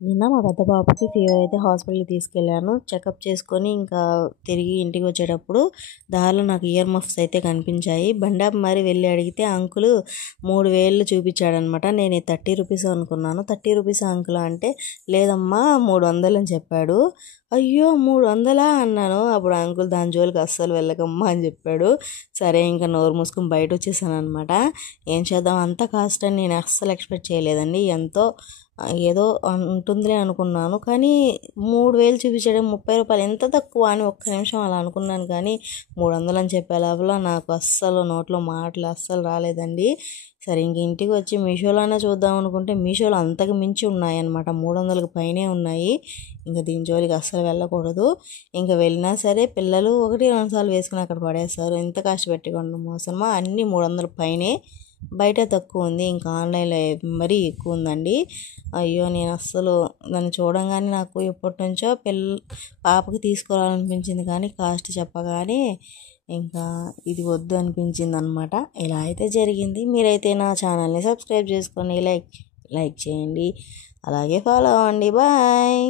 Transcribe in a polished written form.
నిన్న మా పెద్ద పాపకి ఫీవర్ అయితే హాస్పిటల్కి తీసుకెళ్ళాను. చెకప్ చేసుకొని ఇంకా తిరిగి ఇంటికి వచ్చేటప్పుడు దారిలో నాకు ఇయర్ మఫ్స్ అయితే కనిపించాయి. బండాపు మరి వెళ్ళి అడిగితే అంకుల్ 3000 చూపించాడనమాట. నేను 30 రూపీస్ అనుకున్నాను. 30 రూపీస్ అంకుల్ అంటే లేదమ్మా 300 అని చెప్పాడు. అయ్యో 300 అన్నాను. అప్పుడు అంకుల్ దాని జోలికి అస్సలు వెళ్ళకమ్మా అని చెప్పాడు. సరే ఇంకా నోరు మూసుకొని బయట వచ్చేసాను అనమాట. ఏం చేద్దాం, అంత కాస్ట్ అని నేను అస్సలు ఎక్స్పెక్ట్ చేయలేదండి. ఎంతో ఏదో ఉంటుందిలే అనుకున్నాను, కానీ 3000 చూపించడం 30 రూపాయలు ఎంత తక్కువ అని ఒక్క నిమిషం అలా అనుకున్నాను. కానీ 300 అని చెప్పే లోపల నాకు అస్సలు నోట్లో మాటలు అస్సలు రాలేదండి. సరే ఇంక ఇంటికి వచ్చి మీషోలోనే చూద్దాం అనుకుంటే మీషోలో అంతకు మించి ఉన్నాయన్నమాట. 300కి పైనే ఉన్నాయి. ఇంకా దీని జోలికి అస్సలు వెళ్ళకూడదు. ఇంకా వెళ్ళినా సరే పిల్లలు 1-2 సార్లు వేసుకుని అక్కడ పడేస్తారు. ఎంత కాస్ట్ పెట్టి కొనడం మోసమా, అన్నీ 300 పైనే. బయట తక్కువ ఉంది, ఇంకా ఆన్లైన్లో మరీ ఎక్కువ ఉందండి. అయ్యో నేను అస్సలు దాన్ని చూడంగానే నాకు ఎప్పటి నుంచో పాపకి తీసుకోవాలనిపించింది, కానీ కాస్ట్ చెప్పగానే ఇంకా ఇది వద్దు అనిపించింది అనమాట. ఇలా అయితే జరిగింది. మీరైతే నా ఛానల్ని సబ్స్క్రైబ్ చేసుకొని లైక్ చేయండి, అలాగే ఫాలో అవ్వండి. బాయ్.